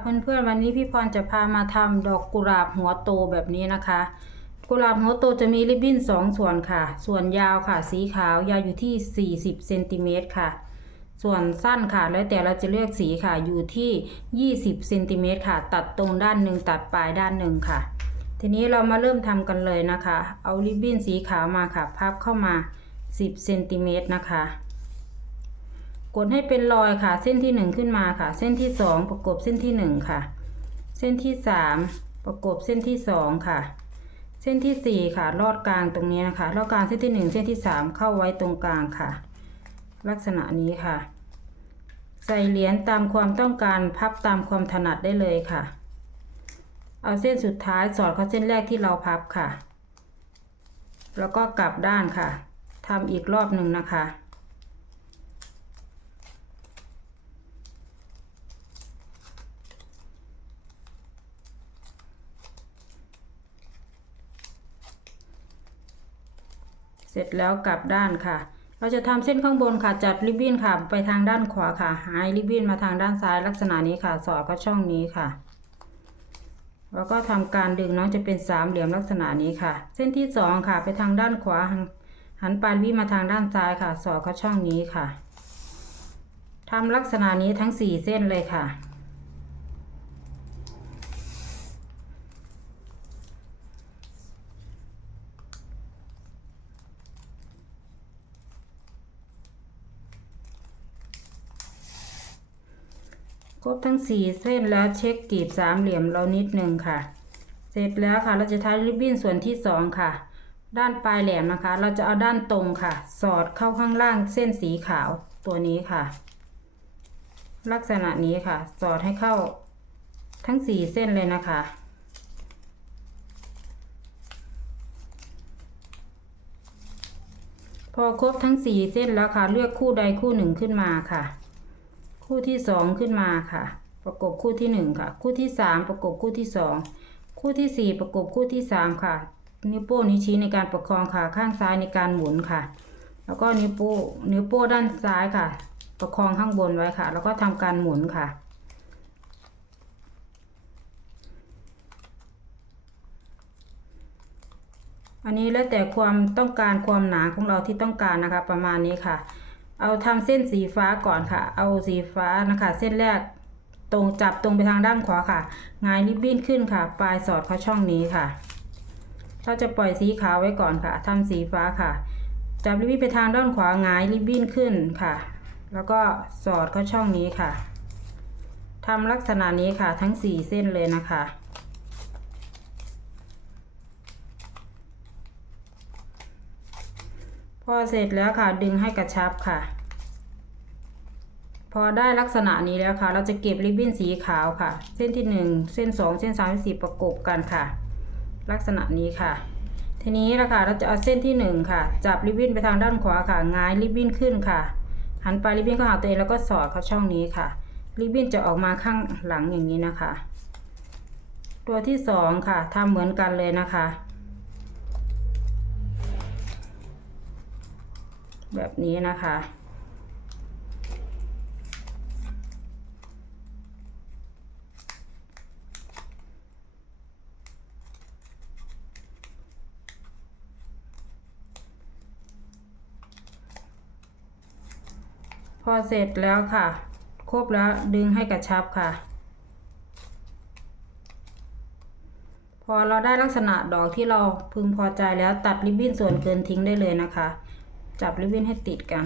เพื่อนๆวันนี้พี่พรจะพามาทำดอกกุหลาบหัวโตแบบนี้นะคะ กุหลาบหัวโตจะมีริบบิ้นสองส่วนค่ะ ส่วนยาวค่ะ สีขาวยาวอยู่ที่ 40เซนติเมตรค่ะ ส่วนสั้นค่ะ แล้วแต่เราจะเลือกสีค่ะอยู่ที่ 20เซนติเมตรค่ะ ตัดตรงด้านหนึ่งตัดปลายด้านหนึ่งค่ะ ทีนี้เรามาเริ่มทำกันเลยนะคะ เอาริบบิ้นสีขาวมาค่ะ พับเข้ามา 10เซนติเมตรนะคะ กดให้เป็นรอยค่ะ เส้นที่หนึ่งขึ้นมาค่ะ เส้นที่สองประกบเส้นที่หนึ่งค่ะ เส้นที่สามประกบเส้นที่สองค่ะ เส้นที่สี่ค่ะ ลอดกลางตรงนี้นะคะลอดกลางเส้นที่หนึ่งเส้นที่สามเข้าไว้ตรงกลางค่ะ ลักษณะนี้ค่ะ ใส่เหรียญตามความต้องการพับตามความถนัดได้เลยค่ะ เอาเส้นสุดท้ายสอดเข้าเส้นแรกที่เราพับค่ะ แล้วก็กลับด้านค่ะทำอีกรอบหนึ่งนะคะ ร็จแล้วกลับด้านค่ะ เราจะทำเส้นข้างบนค่ะ จัดริบบิ้นค่ะ ไปทางด้านขวาค่ะ หายริบบิ้นมาทางด้านซ้ายลักษณะนี้ค่ะ สอดเข้าช่องนี้ค่ะแล้วก็ทำการดึงน้องจะเป็นสามเหลี่ยมลักษณะนี้ค่ะ เส้นที่สองค่ะ ไปทางด้านขวา หันปลายริบบิ้นมาทางด้านซ้ายค่ะ สอดเข้าช่องนี้ค่ะทำลักษณะนี้ทั้งสี่เส้นเลยค่ะ ครบทั้งสี่เส้นแล้วเช็คกรีบสามเหลี่ยมเรานิดหนึ่งค่ะ เสร็จแล้วค่ะเราจะใช้ริบบิ้นส่วนที่สองค่ะ ด้านปลายแหลมนะคะ เราจะเอาด้านตรงค่ะ สอดเข้าข้างล่างเส้นสีขาวตัวนี้ค่ะ ลักษณะนี้ค่ะ สอดให้เข้าทั้งสี่เส้นเลยนะคะพอครบทั้งสี่เส้นแล้วค่ะ เลือกคู่ใดคู่หนึ่งขึ้นมาค่ะ คู่ที่สองขึ้นมาค่ะ ประกบคู่ที่หนึ่งค่ะ คู่ที่สามประกบคู่ที่สองคู่ที่สี่ประกบคู่ที่สามค่ะ นิ้วโป้นิ้วชี้ในการประคองขาข้างซ้ายในการหมุนค่ะ แล้วก็นิ้วโป้นิ้วโป้ด้านซ้ายค่ะ ประคองข้างบนไว้ค่ะ แล้วก็ทำการหมุนค่ะอันนี้แล้วแต่ความต้องการความหนาของเราที่ต้องการนะคะ ประมาณนี้ค่ะ เอาทำเส้นสีฟ้าก่อนค่ะ เอาสีฟ้านะคะ เส้นแรกตรงจับตรงไปทางด้านขวาค่ะงายริบบิ้นขึ้นค่ะ ปลายสอดเข้าช่องนี้ค่ะถ้าจะปล่อยสีขาวไว้ก่อนค่ะทำสีฟ้าค่ะ จับริบบิ้นไปทางด้านขวางายริบบิ้นขึ้นค่ะ แล้วก็สอดเข้าช่องนี้ค่ะทำลักษณะนี้ค่ะทั้งสี่เส้นเลยนะคะ พอเสร็จแล้วค่ะดึงให้กระชับค่ะ พอได้ลักษณะนี้แล้วค่ะ เราจะเก็บริบบิ้นสีขาวค่ะ เส้นที่หนึ่งเส้นสองเส้นสามเส้นสี่ประกบกันค่ะ ลักษณะนี้ค่ะ ทีนี้ละค่ะเราจะเอาเส้นที่หนึ่งค่ะ จับริบบิ้นไปทางด้านขวาค่ะงายริบบิ้นขึ้นค่ะ หันไปริบบิ้นเข้าหาตัวเองแล้วก็สอดเข้าช่องนี้ค่ะริบบิ้นจะออกมาข้างหลังอย่างนี้นะคะ ตัวที่สองค่ะทำเหมือนกันเลยนะคะ แบบนี้นะคะ พอเสร็จแล้วค่ะ ครบแล้วดึงให้กระชับค่ะพอเราได้ลักษณะดอกที่เราพึงพอใจแล้วตัดริบบิ้นส่วนเกินทิ้งได้เลยนะคะ จับริบบิ้นให้ติดกัน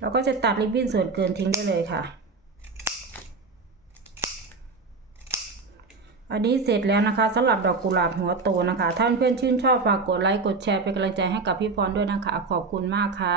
แล้วก็จะตัดริบบิ้นส่วนเกินทิ้งได้เลยค่ะ อันนี้เสร็จแล้วนะคะสำหรับดอกกุหลาบหัวโตนะคะ ท่านเพื่อนชื่นชอบฝากกดไลค์กดแชร์เป็นกำลังใจให้กับพี่พรด้วยนะคะ ขอบคุณมากค่ะ